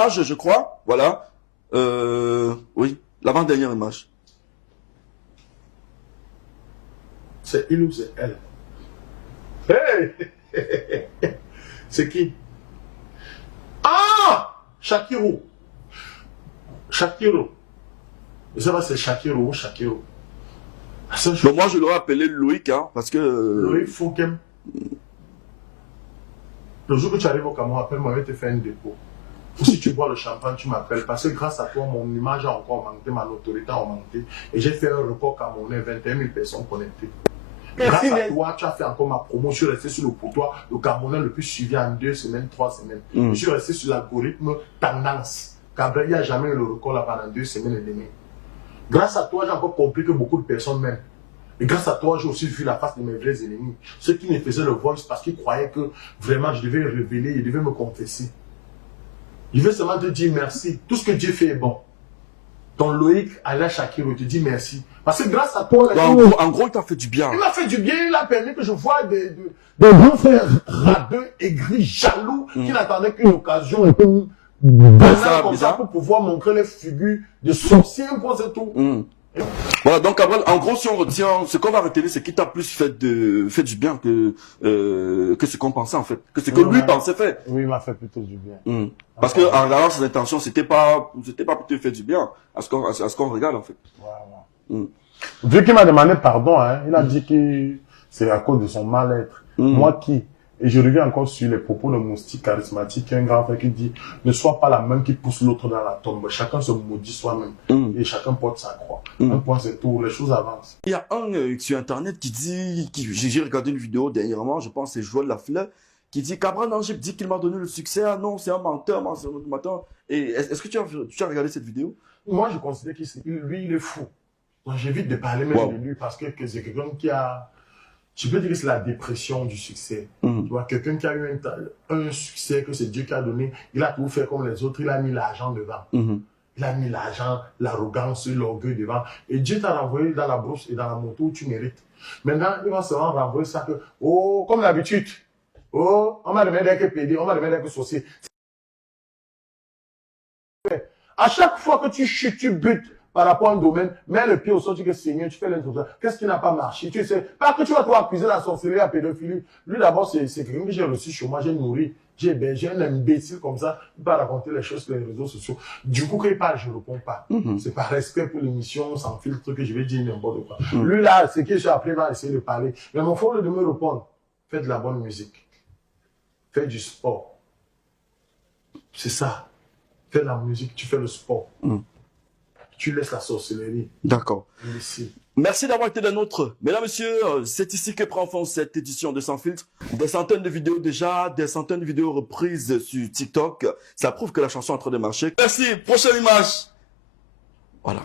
image, je crois. Voilà. Oui, l'avant-dernière image. C'est il ou c'est elle? Hey! C'est qui? Ah! Shakiro. Shakiro. Je sais pas si c'est Shakiro ou Shakiro. Donc moi, je l'aurais appelé Loïc, hein, parce que... Loïc Fouquem. Le jour que tu arrives au Cameroun, appelle-moi, je vais te faire un dépôt. Ou si tu bois le champagne, tu m'appelles. Parce que grâce à toi, mon image a encore augmenté, ma notoriété a augmenté. Et j'ai fait un record camerounais, 21 000 personnes connectées. Grâce à toi, tu as fait encore ma promo. Je suis resté sur le potoir, le Camerounais le plus suivi en 2 semaines, 3 semaines. Je suis resté sur l'algorithme tendance. Gabriel, il n'y a jamais eu le record là pendant 2 semaines et demie. Grâce à toi, j'ai encore compris que beaucoup de personnes m'aiment. Et grâce à toi, j'ai aussi vu la face de mes vrais ennemis. Ceux qui me faisaient le voice parce qu'ils croyaient que vraiment je devais révéler, je devais me confesser. Je veux seulement te dire merci. Tout ce que Dieu fait est bon. Ton Loïc, Allah Shakiro, te dit merci. Parce que grâce à toi, en gros, il t'a fait du bien. Il m'a fait du bien, il a permis que je voie des grands frères radeux, aigris, jaloux, qui n'attendaient qu'une occasion et banale comme ça pour pouvoir montrer les figures de sorciers, c'est tout. Voilà, donc en gros, si on retient, ce qu'on va retenir, c'est qu'il t'a plus fait du bien que ce qu'on pensait en fait, que ce que lui pensait faire. Oui, il m'a fait plutôt du bien. Parce que en regardant ses intentions, c'était pas plutôt fait du bien à ce qu'on regarde en fait. Voilà. Vu qu'il m'a demandé pardon, hein, il a dit que c'est à cause de son mal-être. Moi qui? Et je reviens encore sur les propos de Moustique charismatique, un grand frère qui dit ne sois pas la main qui pousse l'autre dans la tombe. Chacun se maudit soi-même et chacun porte sa croix. Un point c'est tout, les choses avancent. Il y a un sur internet qui dit, j'ai regardé une vidéo dernièrement, je pense que c'est Joël Lafleur, qui dit Cabral Angip dit qu'il m'a donné le succès. Ah non, c'est un menteur, c'est un menteur. Et est-ce que tu as regardé cette vidéo? Moi je considère qu'il lui il est fou. J'évite de parler même de lui parce que c'est quelqu'un qui a... Tu peux dire que c'est la dépression du succès. Tu vois, quelqu'un qui a eu un succès que c'est Dieu qui a donné, il a tout fait comme les autres, il a mis l'argent devant. Il a mis l'argent, l'arrogance, l'orgueil devant. Et Dieu t'a renvoyé dans la brousse et dans la moto où tu mérites. Maintenant, il va seulement renvoyer ça que, oh, comme d'habitude, oh, on m'a demandé que pédé, on m'a demandé que saucer. À chaque fois que tu chutes, tu butes par rapport à un domaine, mets le pied au sol, tu dis que Seigneur, tu fais l'introduction. Qu'est-ce qui n'a pas marché? Tu sais, pas que tu vas toi accuser la sorcellerie, la pédophilie. Lui, d'abord, c'est quelqu'un que j'ai reçu chez moi, j'ai nourri, j'ai hébergé un imbécile comme ça, il va raconter les choses sur les réseaux sociaux. Du coup, quand il parle, je ne réponds pas. C'est par respect pour l'émission, sans filtre, que je vais dire n'importe quoi. Lui, là, c'est qu'il après, il va essayer de parler. Mais mon frère, de me répondre, fais de la bonne musique. Fais du sport. C'est ça. Fais de la musique, tu fais le sport. Tu laisses la sorcellerie. D'accord. Merci d'avoir été des nôtres. Mesdames, messieurs, c'est ici que prend fin cette édition de Sans Filtre. Des centaines de vidéos déjà, des centaines de vidéos reprises sur TikTok. Ça prouve que la chanson est en train de marcher. Merci. Prochaine image. Voilà.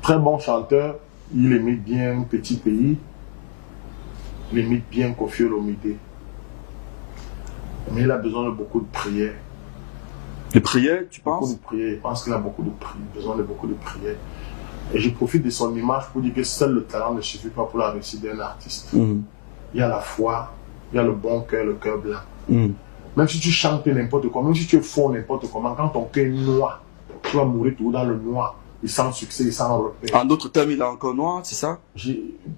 Très bon chanteur. Il imite bien Petit Pays. Il imite bien Koffi Olomide. Mais il a besoin de beaucoup de prières. De prières, tu penses? Beaucoup de prières. Je pense qu'il a besoin de beaucoup de prières. Et je profite de son image pour dire que seul le talent ne suffit pas pour la réussite d'un artiste. Il y a la foi, il y a le bon cœur, le cœur blanc. Même si tu chantes n'importe quoi, même si tu es faux n'importe comment, quand ton cœur est noir, tu vas mourir tout dans le noir. Et sans succès, et sans repère. En d'autres termes, il est encore noir, c'est ça?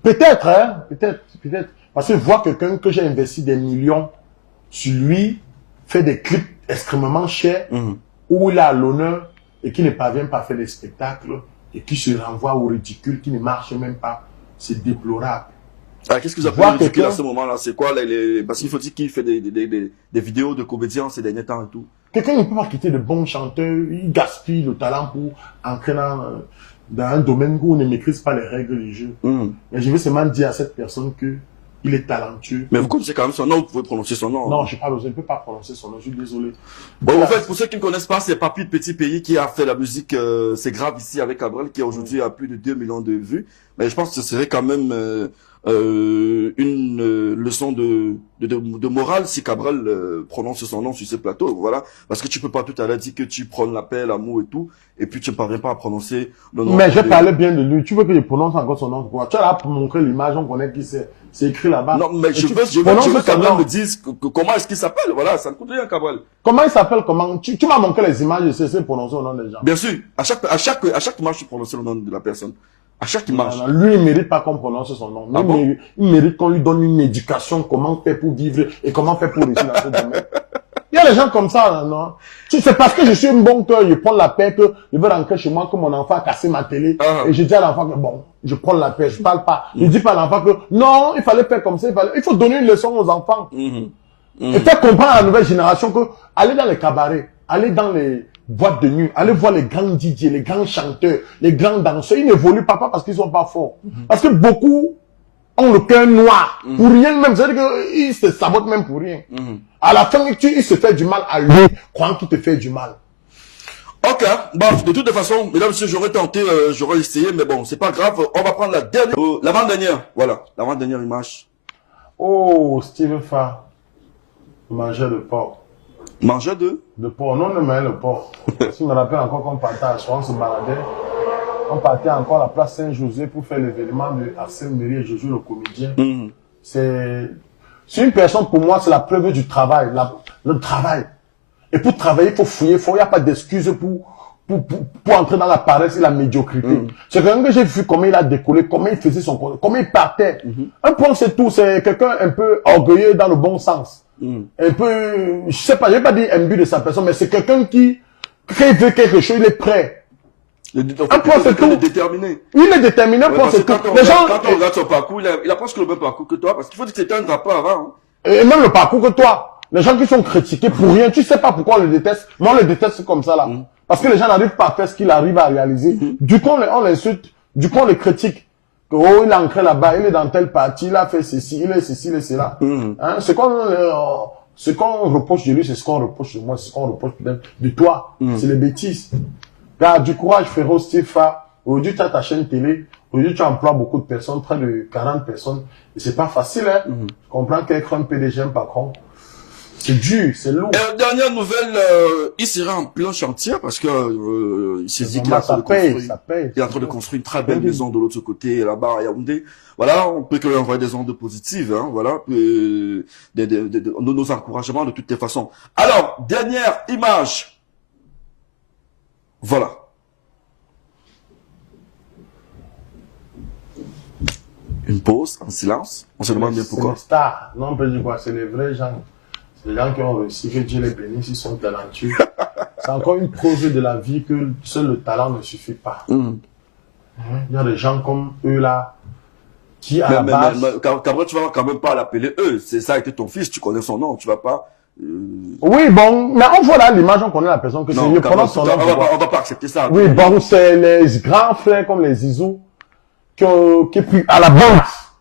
Peut-être, hein? Peut-être. Parce que voir quelqu'un que j'ai investi des millions sur lui, fait des clips extrêmement chers, où il a l'honneur et qui ne parvient pas à faire des spectacles et qui se renvoie au ridicule, qui ne marche même pas. C'est déplorable. Ah, qu'est-ce que vous appelez le ridicule à ce moment-là? C'est quoi parce qu'il faut dire qu'il fait des vidéos de comédiens ces derniers temps et tout. Quelqu'un ne peut pas quitter de bons chanteurs, il gaspille le talent pour entrer dans un domaine où on ne maîtrise pas les règles du jeu. Mais je veux seulement dire à cette personne que il est talentueux. Mais vous connaissez quand même son nom, vous pouvez prononcer son nom. Non, je ne peux pas prononcer son nom, je suis désolé. Bon, en fait, pour ceux qui ne connaissent pas, c'est Papy de Petit Pays qui a fait la musique C'est grave ici avec Cabral, qui aujourd'hui a plus de 2 millions de vues. Mais je pense que ce serait quand même une leçon de morale si Cabral prononce son nom sur ce plateau, voilà, parce que tu peux pas tout à l'heure dire que tu prônes la paix, l'amour et tout, et puis tu ne parviens pas à prononcer le nom. Mais j'ai parlé bien de lui, tu veux que je prononce encore son nom quoi? Tu as là pour montrer l'image, on connaît qui c'est écrit là-bas. Non, mais je veux Cabral me dise comment est-ce qu'il s'appelle, voilà, ça ne coûte rien Cabral. Comment il s'appelle, comment? Tu m'as montré les images, je sais prononcer le nom des gens. Bien sûr, à chaque image, tu prononces le nom de la personne. À chaque image. Non, lui, il mérite pas qu'on prononce son nom. Ah bon? Il mérite qu'on lui donne une éducation, comment faire pour vivre et comment faire pour réussir dans ce domaine. Il y a des gens comme ça, non? C'est parce que je suis un bon cœur, je prends la paix, que je veux rentrer chez moi, que mon enfant a cassé ma télé. Et je dis à l'enfant que bon, je prends la paix, je parle pas. Je dis pas à l'enfant que non, il fallait faire comme ça, il faut donner une leçon aux enfants. Et faire comprendre à la nouvelle génération que aller dans les cabarets, aller dans les boîtes de nuit, aller voir les grands DJ, les grands chanteurs, les grands danseurs, ils n'évoluent pas parce qu'ils sont pas forts. Parce que beaucoup ont le cœur noir, pour rien même, c'est-à-dire qu'ils se sabotent même pour rien. À la fin, il se fait du mal à lui, croyant qu'il te fait du mal. Ok, bon, de toute façon, mesdames et messieurs, j'aurais tenté, j'aurais essayé, mais bon, c'est pas grave, on va prendre la dernière, l'avant-dernière, voilà, l'avant-dernière image. Oh, Steve Fa, mangeait de porc. Manger de porc, non, mais le porc. Je me rappelle encore qu'on partait à soir, on se baladait. On partait encore à la place Saint-José pour faire l'événement de Arsène Méry et Jésus le comédien. C'est une personne, pour moi, c'est la preuve du travail, le travail. Et pour travailler, il faut fouiller, il n'y a pas d'excuse pour entrer dans la paresse et la médiocrité. C'est quelqu'un que j'ai vu comment il a décollé, comment il faisait son comment il partait. Un point, c'est tout, c'est quelqu'un un peu orgueilleux dans le bon sens. Un peu, je sais pas, je vais pas dire imbu de sa personne, mais c'est quelqu'un qui, quand il veut quelque chose, il est prêt. Un point, c'est tout. Il est déterminé. Il est déterminé, un point, c'est tout. Quand on regarde son parcours, il a presque le même parcours que toi, parce qu'il faut dire que c'était un rappeur avant. Hein. Et même le parcours que toi. Les gens qui sont critiqués pour rien, tu sais pas pourquoi on le déteste. Moi, on le déteste comme ça, là. Parce que les gens n'arrivent pas à faire ce qu'il arrive à réaliser. Du coup, on l'insulte. Du coup, on le critique. Oh, il est ancré là-bas, il est dans telle partie, il a fait ceci, il est ceci, il est cela. Hein? Ce qu'on reproche de lui, c'est ce qu'on reproche de moi, c'est ce qu'on reproche de toi. C'est les bêtises. Garde du courage, frérot Stéphane. Aujourd'hui, tu as ta chaîne télé. Aujourd'hui, tu emploies beaucoup de personnes, près de 40 personnes. Et c'est pas facile, hein. Je comprends qu'être un PDG, un patron, c'est dur, c'est lourd. Dernière nouvelle, il sera en plein chantier parce que il s'est dit qu'il est en train de construire une très belle maison de l'autre côté, là-bas à Yaoundé. Voilà, on peut que lui envoyer des ondes positives, hein, voilà, nos encouragements de toutes les façons. Alors, dernière image. Voilà. Une pause, en silence. On se demande bien pourquoi. C'est les stars. Non, on peut dire quoi? C'est les vrais gens. C'est les gens qui ont réussi, que Dieu les bénisse, ils sont talentueux. C'est encore une preuve de la vie que seul le talent ne suffit pas. Il y a des gens comme eux là, qui à la base... Cabral, tu vas quand même pas l'appeler eux. Ça a été ton fils, tu connais son nom, tu vas pas... Oui, bon, mais on voit là l'image, on connaît la personne que c'est. On va pas accepter ça. Oui, bon, c'est les grands frères comme les Zizou qui puis à la base,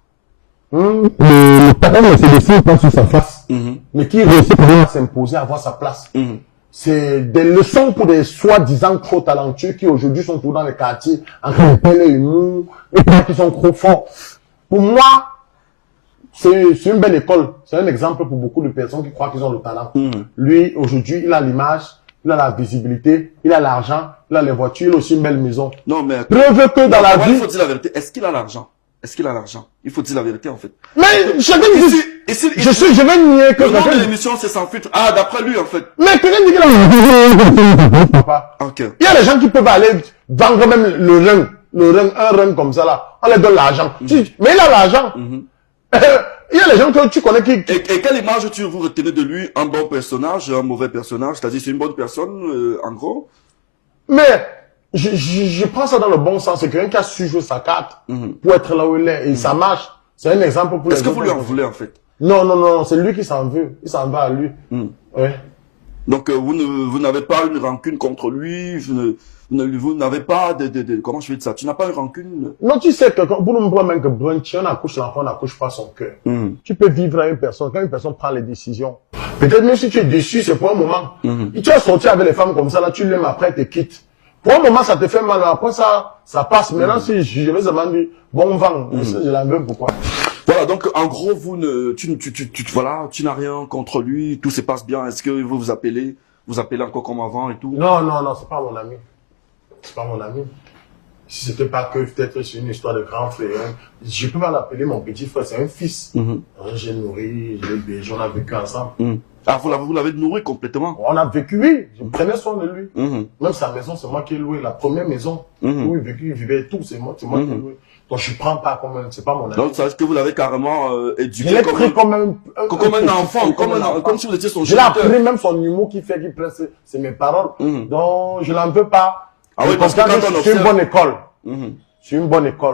le talent se dessine pas sur sa face, mais qui réussit quand même à s'imposer, à avoir sa place. C'est des leçons pour des soi-disant trop talentueux qui aujourd'hui sont tous dans les quartiers en train de peiner l'humour et qui sont trop forts. Pour moi, c'est une belle école. C'est un exemple pour beaucoup de personnes qui croient qu'ils ont le talent. Lui, aujourd'hui, il a l'image, il a la visibilité, il a l'argent, il a les voitures, il a aussi une belle maison. Non, mais... Preuve que dans la vie... Il faut dire la vérité. Est-ce qu'il a l'argent? Est-ce qu'il a l'argent? Il faut dire la vérité, en fait. Mais, je vais nier que... Le nom de l'émission, c'est sans filtre. Ah, d'après lui, en fait. Mais quelqu'un dit qu'il a... Papa. Ok. Il y a des gens qui peuvent aller vendre même le rein, un rein comme ça, là. On leur donne l'argent. Mais il a l'argent. Il y a les gens que tu connais qui... Et quelle image vous retenez de lui? Un bon personnage, un mauvais personnage? C'est-à-dire, c'est une bonne personne, en gros? Mais, je prends ça dans le bon sens. C'est quelqu'un qui a su jouer sa carte pour être là où il est. Et ça marche. C'est un exemple pour les autres. Est-ce que vous lui en voulez, en fait? Non, c'est lui qui s'en veut. Il s'en va à lui. Ouais. Donc, vous n'avez pas une rancune contre lui, vous n'avez pas comment je vais dire ça? Tu n'as pas une rancune? Non, tu sais que, pour nous, même que brunch, on accouche l'enfant, on n'accouche pas son cœur. Tu peux vivre avec une personne, quand une personne prend les décisions. Peut-être même si tu es déçu, c'est pour un moment. Tu as sorti avec les femmes comme ça, là, tu l'aimes, après, tu te quittes. Pour un moment, ça te fait mal, après ça passe. Maintenant, si je vais seulement dire, bon vent, je l'en veux pourquoi? Voilà, donc en gros, voilà, tu n'as rien contre lui, tout se passe bien. Est-ce que vous appelez encore comme avant et tout? Non, non, non, c'est pas mon ami. C'est pas mon ami. Si c'était pas que peut-être c'est une histoire de grand frère, je peux pas l'appeler mon petit frère, c'est un fils. J'ai nourri, je l'ai béni, on a vécu ensemble. Ah, vous l'avez nourri complètement? On a vécu, oui. Je prenais soin de lui. Même sa maison, c'est moi qui ai loué. La première maison où il vivait et tout, c'est moi qui ai loué. Donc je ne prends pas comme un, c'est pas mon ami. Donc ça veut dire que vous l'avez carrément éduqué Je l'ai pris comme un enfant, comme si vous étiez son Je l'ai géniteur. appris même son humour qui fait qu'il prend c'est mes paroles. Donc je n'en veux pas. Ah oui, parce que quand on c'est une bonne école. Mhm. C'est une bonne école.